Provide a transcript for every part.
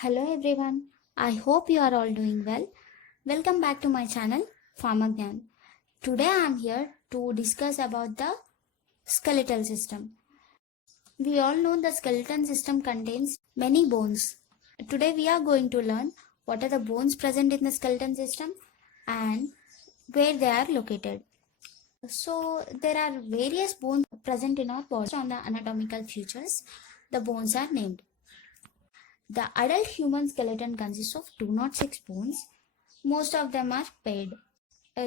Hello everyone, I hope you are all doing well. Welcome back to my channel PharmaGnyan. Today I am here to discuss about the skeletal system. We all know the skeletal system contains many bones. Today we are going to learn what are the bones present in the skeletal system and where they are located. So there are various bones present in our body. On the anatomical features, the bones are named. The adult human skeleton consists of 206 bones. Most of them are paired.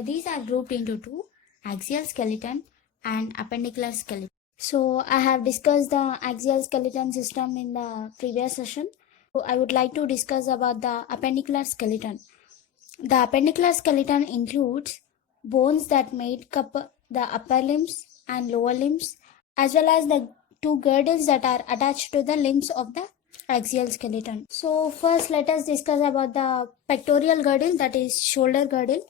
These are grouped into two, axial skeleton and appendicular skeleton. So I have discussed the axial skeleton system in the previous session. So I would like to discuss about the appendicular skeleton. The appendicular skeleton includes bones that make up the upper limbs and lower limbs, as well as the two girdles that are attached to the limbs of the axial skeleton. So first let us discuss about the pectorial girdle, that is shoulder girdle.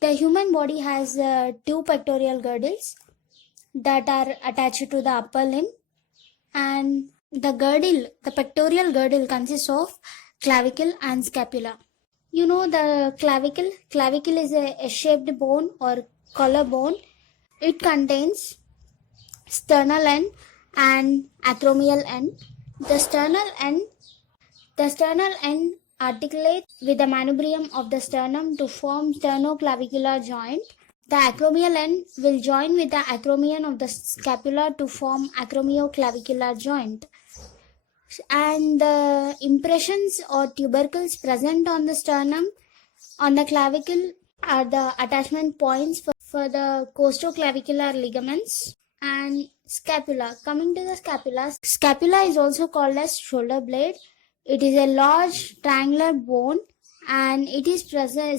The human body has two pectorial girdles that are attached to the upper limb, and the pectorial girdle consists of clavicle and scapula. You know the clavicle is a shaped bone or collarbone. It contains sternal end and acromial end. The sternal end articulates with the manubrium of the sternum to form sternoclavicular joint. The acromial end will join with the acromion of the scapula to form acromioclavicular joint. And the impressions or tubercles present on the sternum, on the clavicle, are the attachment points for the costoclavicular ligaments. And scapula. Coming to the scapula is also called as shoulder blade. It is a large triangular bone and it is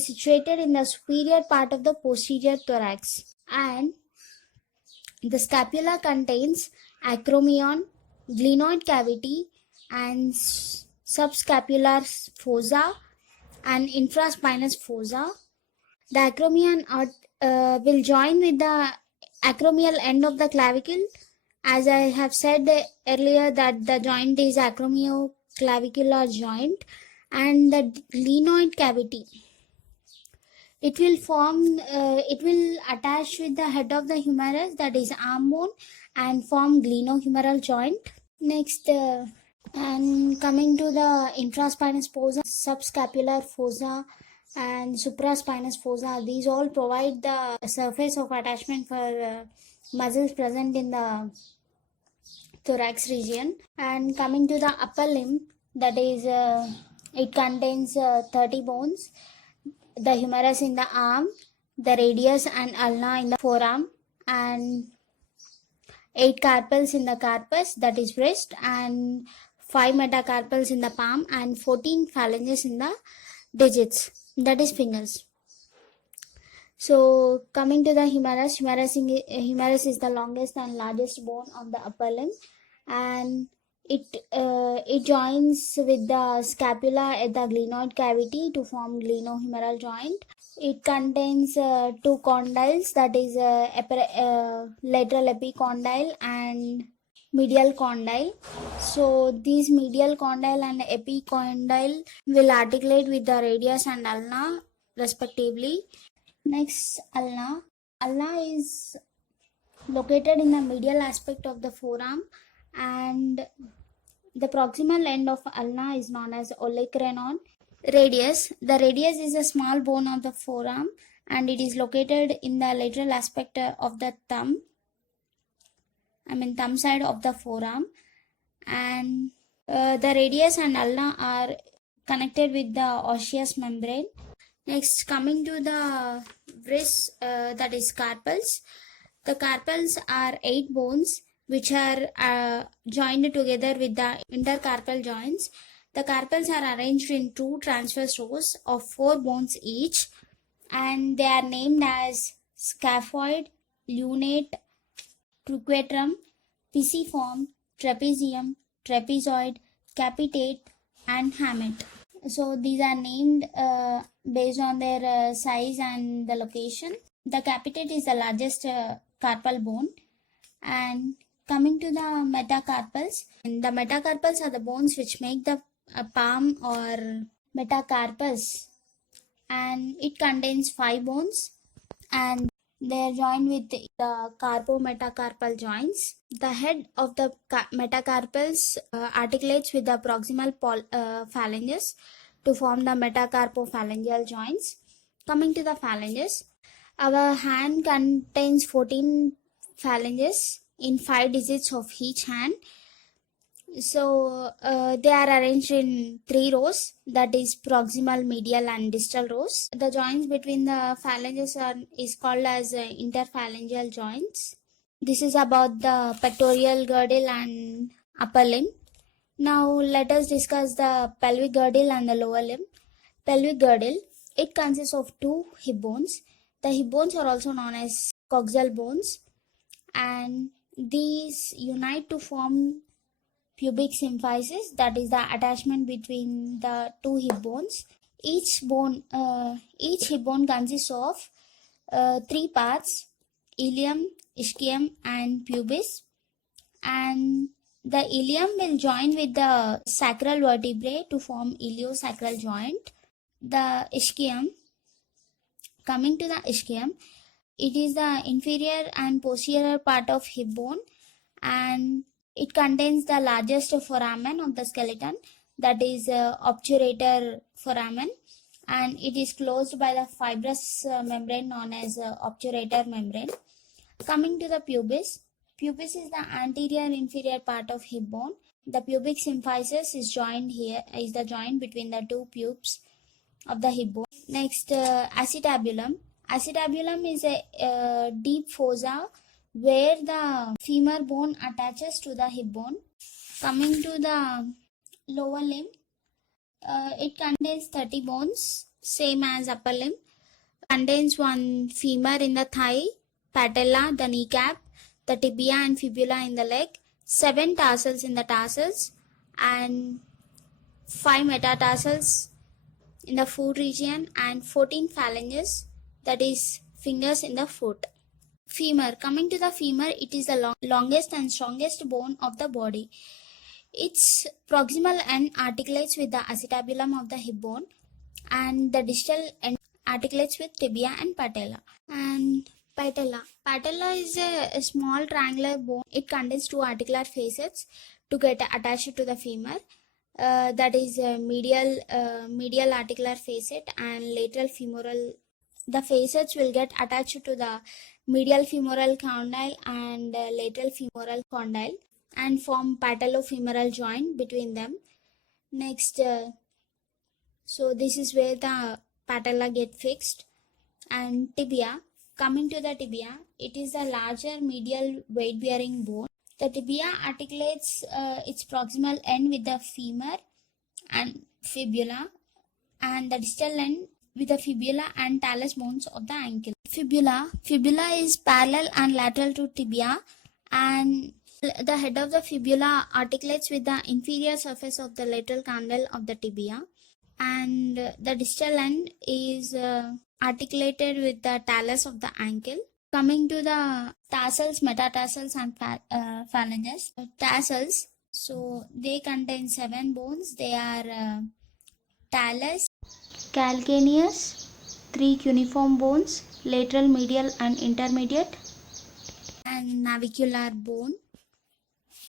situated in the superior part of the posterior thorax. And the scapula contains acromion, glenoid cavity, and subscapular fossa and infraspinous fossa. The acromion will join with the acromial end of the clavicle. As I have said earlier that the joint is acromioclavicular joint. And the glenoid cavity, it will attach with the head of the humerus, that is arm bone, and form glenohumeral joint. Next, and coming to the infraspinous fossa, subscapular fossa and supraspinous fossa, these all provide the surface of attachment for muscles present in the thorax region. And coming to the upper limb, that is it contains 30 bones. The humerus in the arm, the radius and ulna in the forearm, and 8 carpals in the carpus, that is wrist, and 5 metacarpals in the palm, and 14 phalanges in the digits, that is fingers. So coming to the humerus is the longest and largest bone on the upper limb, and it joins with the scapula at the glenoid cavity to form glenohumeral joint. It contains 2 condyles, that is lateral epicondyle and medial condyle. So these medial condyle and epicondyle will articulate with the radius and ulna respectively. Next, ulna. Ulna is located in the medial aspect of the forearm, and the proximal end of ulna is known as olecranon. Radius. The radius is a small bone of the forearm and it is located in the lateral aspect of the thumb side of the forearm. And the radius and ulna are connected with the osseous membrane. Next, coming to the wrist, that is carpals. The carpals are 8 bones which are joined together with the intercarpal joints. The carpals are arranged in 2 transverse rows of 4 bones each, and they are named as scaphoid, lunate, truquetrum, pisiform, trapezium, trapezoid, capitate, and hamate. So these are named based on their size and the location. The capitate is the largest carpal bone. And coming to the metacarpals, are the bones which make the a palm or metacarpus, and it contains 5 bones, and they are joined with the carpometacarpal joints. The head of the metacarpals articulates with the proximal phalanges to form the metacarpophalangeal joints. Coming to the phalanges, our hand contains 14 phalanges in 5 digits of each hand. So they are arranged in 3 rows, that is proximal, medial and distal rows. The joints between the phalanges is called as interphalangeal joints. This is about the pectorial girdle and upper limb. Now let us discuss the pelvic girdle and the lower limb. Pelvic girdle, it consists of 2 hip bones. The hip bones are also known as coxal bones, and these unite to form pubic symphysis, that is the attachment between the 2 hip bones. Each hip bone consists of 3 parts: ilium, ischium and pubis, and the ilium will join with the sacral vertebrae to form iliosacral joint. The ischium, coming to the ischium, it is the inferior and posterior part of hip bone, and it contains the largest foramen of the skeleton, that is obturator foramen, and it is closed by the fibrous membrane known as obturator membrane. Coming to the pubis, pubis is the anterior inferior part of hip bone. The pubic symphysis is the joint between the 2 pubes of the hip bone. Next, acetabulum. Acetabulum is a deep fossa where the femur bone attaches to the hip bone. Coming to the lower limb, it contains 30 bones, same as upper limb. Contains 1 femur in the thigh, patella, the kneecap, the tibia and fibula in the leg, 7 tarsals in the tarsals, and 5 metatarsals in the foot region, and 14 phalanges, that is fingers in the foot. Femur. Coming to the femur, it is the longest and strongest bone of the body. Its proximal end articulates with the acetabulum of the hip bone, and the distal end articulates with tibia and patella. And patella. Patella is a small triangular bone. It contains 2 articular facets to get attached to the femur. That is medial articular facet and lateral femoral. The facets will get attached to the medial femoral condyle and lateral femoral condyle and form patellofemoral joint between them. Next, so this is where the patella get fixed. And tibia. Coming to the tibia, it is the larger medial weight bearing bone. The tibia articulates its proximal end with the femur and fibula, and the distal end with the fibula and talus bones of the ankle. Fibula is parallel and lateral to tibia, and the head of the fibula articulates with the inferior surface of the lateral condyle of the tibia, and the distal end is articulated with the talus of the ankle. Coming to the tassels, metatarsals and phalanges. Tassels, so they contain 7 bones. They are talus, calcaneus, 3 cuneiform bones, lateral, medial and intermediate, and navicular bone.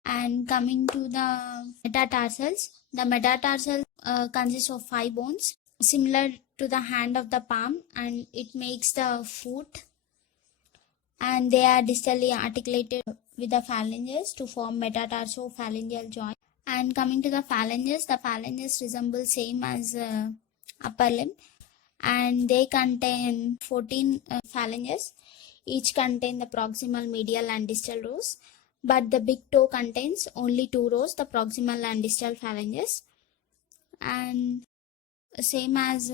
And coming to the metatarsals, the metatarsals consists of 5 bones similar to the hand of the palm, and it makes the foot, and they are distally articulated with the phalanges to form metatarsophalangeal joint. And coming to the phalanges resemble same as upper limb, and they contain 14 phalanges. Each contain the proximal, medial and distal rows, but the big toe contains only 2 rows, the proximal and distal phalanges. And same as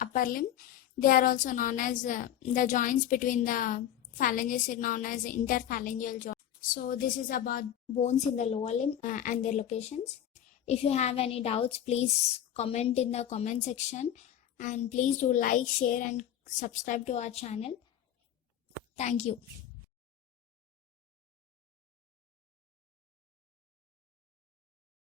upper limb, they are also known as the joints between the phalanges are known as interphalangeal joint. So this is about bones in the lower limb and their locations. If you have any doubts, please comment in the comment section, and please do like, share and subscribe to our channel. Thank you.